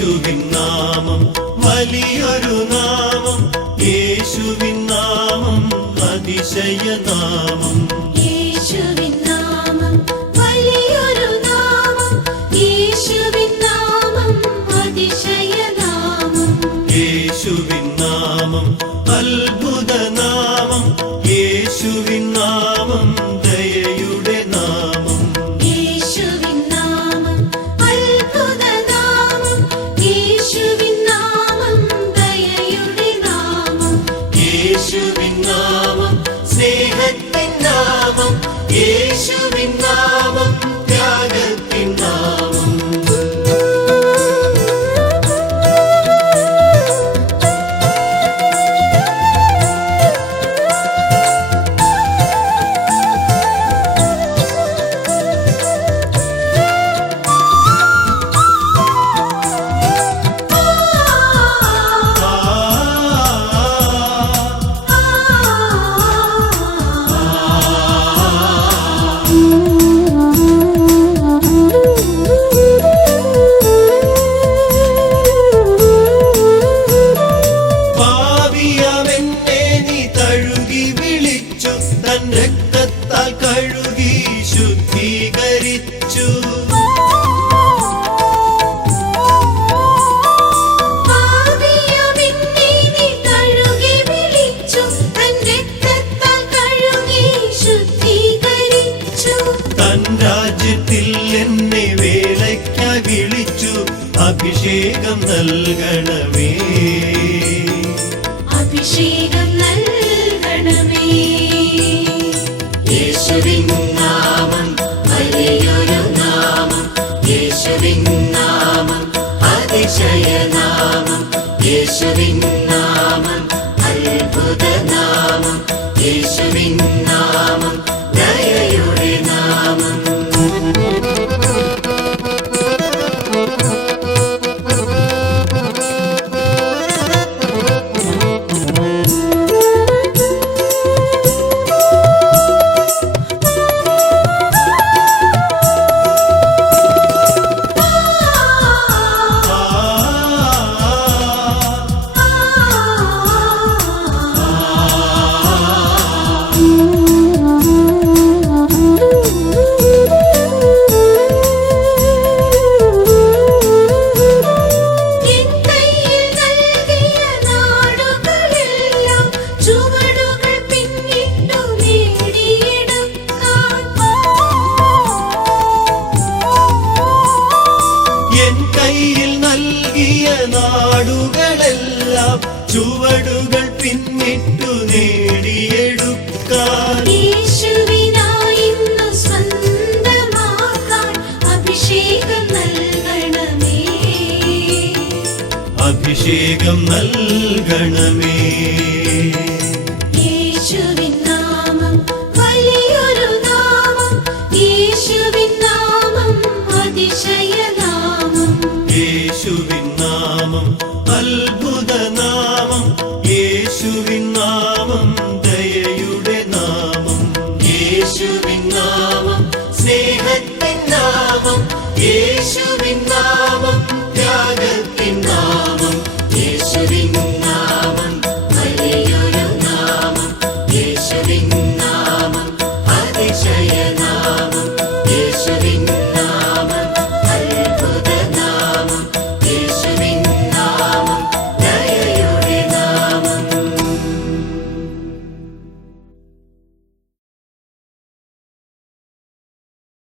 യേശുവിൻ നാമം വലിയൊരു നാമം, യേശുവിൻ നാമം അതിശയനാമം. യേശുവിൻ നാമം വലിയൊരു നാമം, യേശുവിൻ നാമം അതിശയനാമം. യേശുവിൻ നാമം അത്ഭുതനാമം, യേശുവിൻ നാമം ദയയുടെ നാമം. യേശുവിൻ നാമം അത്ഭുതനാമം, യേശുവിൻ നാമം ദയയുടെ നാമം. യേശുവിൻ നാമം സ്നേഹത്തിൻ നാമം, യേശുവിൻ നാമം ത്യാഗത്തിൻ നാമം. തൻ രക്തത്താൽ കഴുകി ശുദ്ധീകരിച്ചു. തൻ രാജ്യത്തിൽ എന്നെ വേലയ്ക്കായി വിളിച്ചു, അഭിഷേകം നൽകണമേ, അഭിഷേകം നൽകണമേ. യേശുവിൻ നാമം വലിയൊരു നാമം, യേശുവിൻ നാമം അതിശയനാമം. യേശുവിൻ നാമം അത്ഭുതനാമം, യേശുവിൻ നാമം ദയയുടെ നാമം. നാടുകളെല്ലാം ചുവടുകൾ പിന്നിട്ടു നേടിയെടുക്കാൻ, യേശുവിനായി ഇന്നു സ്വന്തമാക്കാൻ അഭിഷേകം നൽകണമേ, അഭിഷേകം നൽകണമേ. യേശുവിൻ നാമം വലിയൊരു നാമം, യേശുവിൻ നാമം അതിശയനാമം. യേശുവിൻ നാമം അത്ഭുതനാമം, യേശുവിൻ നാമം ദയയുടെ നാമം. യേശുവിൻ നാമം സ്നേഹത്തിൻ നാമം, യേശുവിൻ നാമം